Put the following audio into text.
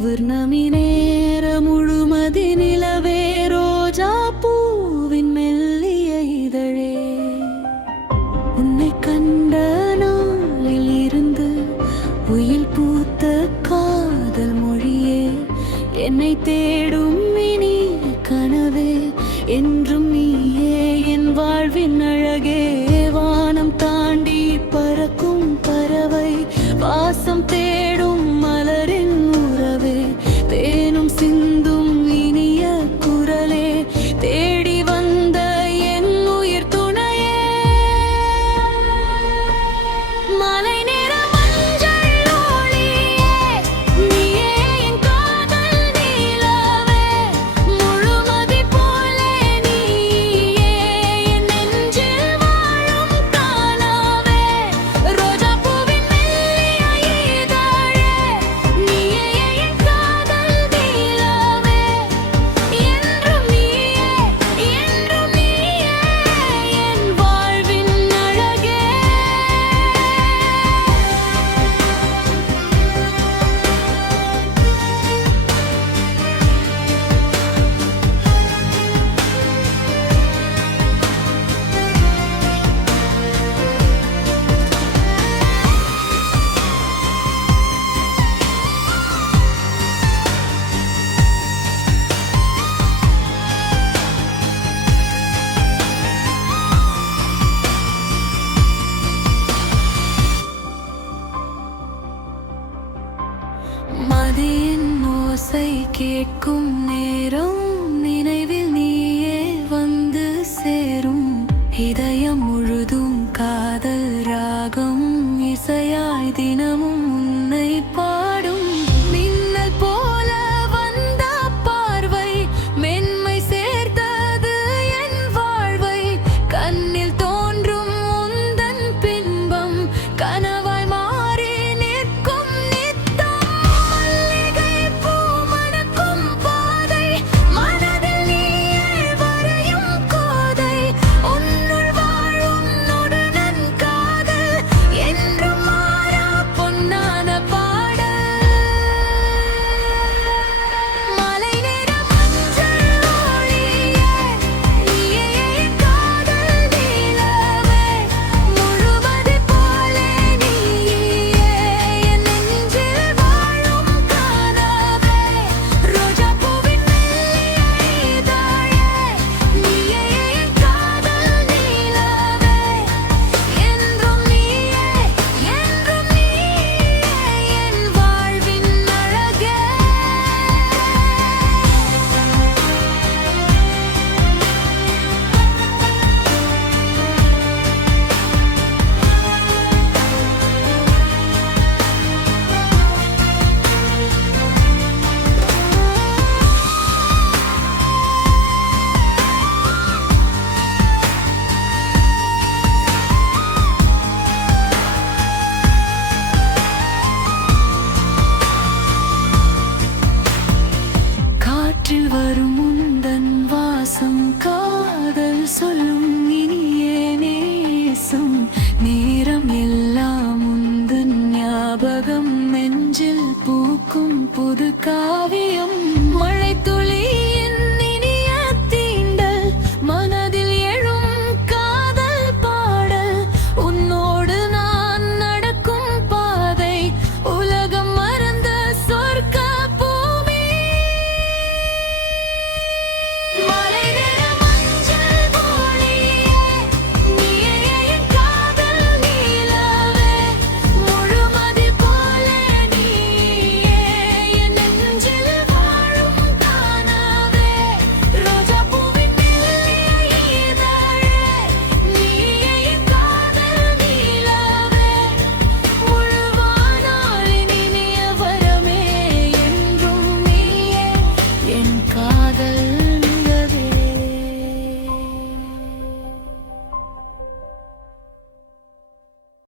பௌர்ணமி நேர முழுமதி நிலவே ரோஜா பூவின் மெல்லிய இதழே உன்னை கண்ட நாளில் இருந்து உயில் பூத்த காதல் மொழியே என்னை தேடும் இனி கனவே என்றும் நீயே என் வாழ்வின் அழகே வானம் தாண்டி பறக்கும் பறவை வாசம் தேடும் மலரின் உறவே தேனும் சிந்தும் இனிய குரலே தேடி வந்த என் உயிர் துணையே மலை நிற மஞ்சள் ஒளியே நீயே என் காதல் நிலவே முழுமதி போலே நீயே என் நெஞ்சில் வாழும் கனவே ரோஜா பூவின் மெல்லிய இதழே நீயே என் காதல் நிலவே என்றும் நீயே என் வாழ்வின் அழகே மதியின் ஓசை கேட்கும் நேரம் நினைவில் நீயே வந்து சேரும் இதயம் முழுதும் காதல் ராகம் இசையாய் தினமும் உன்னை பாடும் மின்னல் போல வந்த பார்வை மென்மை சேர்த்தது என் வாழ்வை கண்ணில் தோன்றும் உந்தன் பின்பம் கனவாய் மாறி நிற்கும் நித்தம் மல்லிகை பூ மணக்கும் பாதை மனதில் நீயே வரையும் கோதை உன்னுள் வாழும் நொடுநன் காதல் என்றும் மாறா பொன்னான பாடல் மலை நிற மஞ்சள் ஒளியே நீயே என் காதல் நிலவே முழுமதி போலே நீயே என் நெஞ்சில் வாழும் கனவே ரோஜா பூவின் மெல்லிய இதழே நீயே என் காதல் நிலவே என்றும் நீயே என் வாழ்வின் அழகே காற்றில் வரும் உந்தன் வாசம்